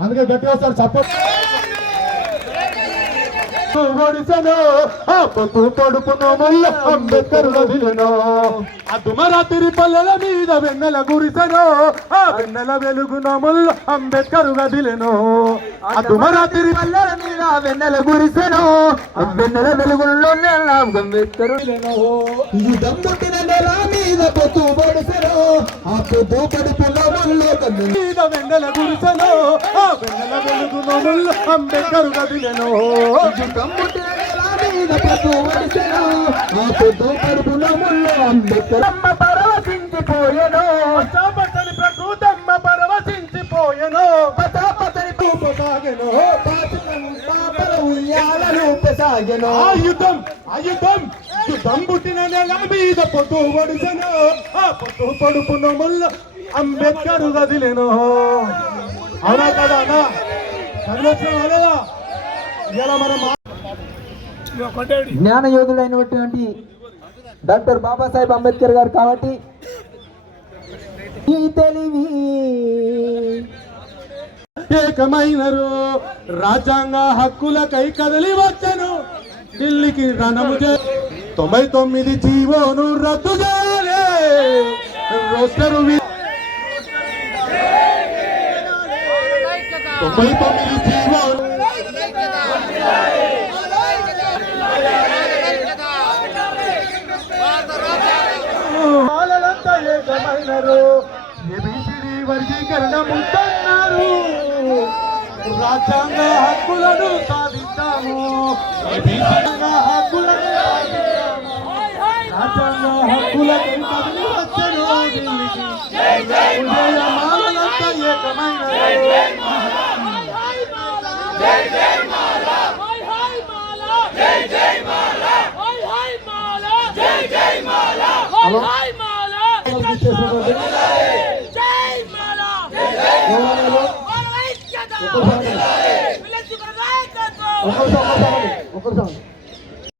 అందుకే గట్టిగా sir support ఒడిసెను ఆ పొత్తు పొడుపును ముల్ల అంబేద్కర్ వదిలెను అదుమరాత్రి పల్లెల మీద వెన్నెల గురిసెను ఆ వెన్నెల వెలుగున ముల్ల అంబేద్కర్ వదిలెను అదుమరాత్రి పల్లెల మీద వెన్నెల గురిసెను ఆ వెన్నెల వెలుగులో అంబేద్కర్ వదిలెను ఈ దమ్ముట్టిన నెల మీద పొత్తు పొడిసెను ఆ పొత్తు పొడుపున ముల్ల మీద వెన్నెల గురిసెను ఆ వెన్నెల వెలుగున ముల్ల అంబేద్కర్ వదిలెను పరవశించిపోయెను ప్రకృతమ్మ పరవశించిపోయెను ఆయుధం యుద్ధం పుట్టిన నెల మీద పొత్తు ఒడిసెను ఆ పొత్తు పడుపున ముల్ల అంబేద్కర్ వదిలెను అవునా కదా అన్నా చదివచ్చిన వాళ్ళేదా ఇలా మనం జ్ఞాన యోధుడైనటువంటి డాక్టర్ బాబాసాహెబ్ అంబేద్కర్ గారు కాబట్టి ఈ తెలివి ఏకమైనరు రాజ్యాంగ హక్కులకై కదిలి వచ్చను ఢిల్లీకి రణము 99 జీవోను రద్దు చేయాలి రోస్టరు 99 జీవోను ఏబిసిడి వర్గీకరణ ముందన్నారు రాజ్యాంగ హక్కులను సాధిస్తాము రాజ్యాంగ హక్కులకై కదిలి వచ్చెను ఢిల్లీకి ఉదయమానంతా ఏకమైన ఒకరు